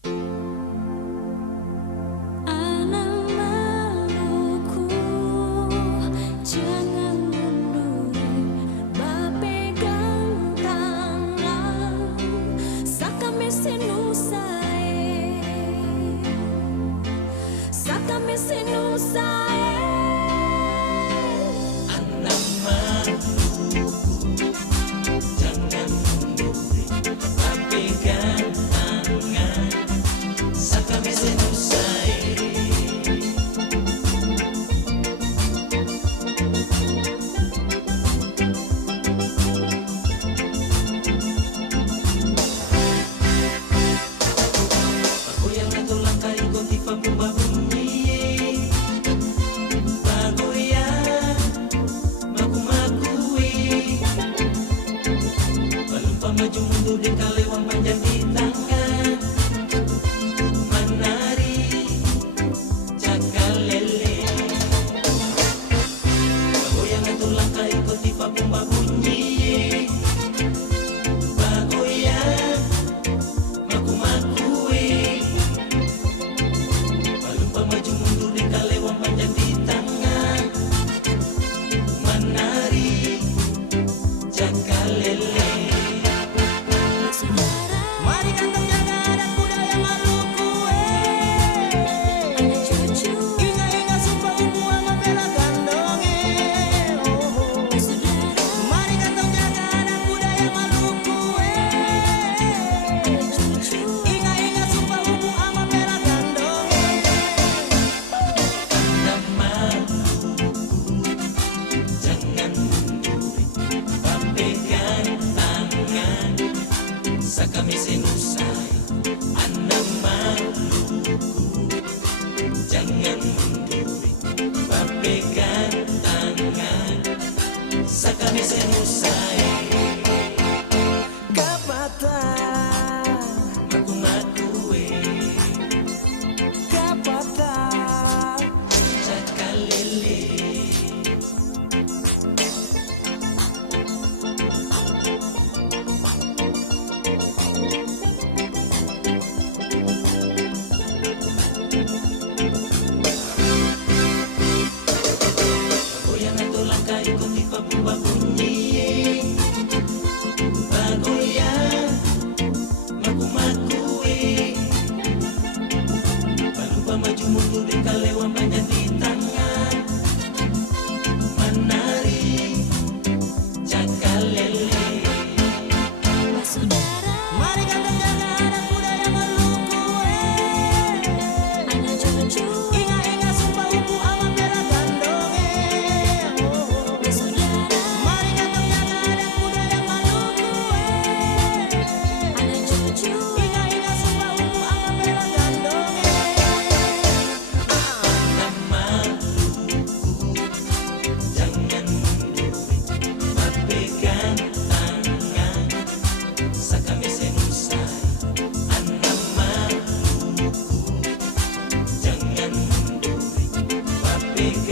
Anak Maluku, jangan munduri, bapegang tangan, sakame senusae, sakame senusae. Anak Maluku, jangan munduri, bapegang tangan, sakame senusae. Bagoyang na tulang kayo kung di pa bumabunyi. Bagoyang maku-makui, balumpa maju mundur di kalewang panjang di tangan, menari cakalele. Bagoyang na tulang kayo kung di pa bumabunyi. Bagoyang maku-makui, balumpa maju mundur di kalewang panjang di tangan, menari cakalele. Mari kantong jaga adat budaya Maluku, Anak cucu, ingat-ingat sumpah ibu ama bela gandonge. saudara, Mari kantong jaga adat budaya Maluku, anak cucu, ingat-ingat sumpah ibu ama bela gandonge. Anak Maluku, jangan munduri, bapegang tangan, sakame senusai. Anak Maluku, jangan munduri, bapegang tangan, sakame senusai. Kapata maku-makui, kapata cakalele. Bagoyang na tulang kayo kung di pa bumabunyi. Bagoyang maku-makui, balumpa maju mundur di kalewang panjang di tangan, menari cakalele. saudara, Mari kantong jaga adat budaya Maluku, anak cucu, ingat-ingat sumpah ibu ama bela gandonge. saudara, Mari kantong jaga adat budaya Maluku, anak cucu, ingat-ingat sumpah ibu ama bela gandonge. Anak Maluku, jangan munduri, bapegang tangan, sakame senusai. Anak Maluku, jangan munduri, bapegang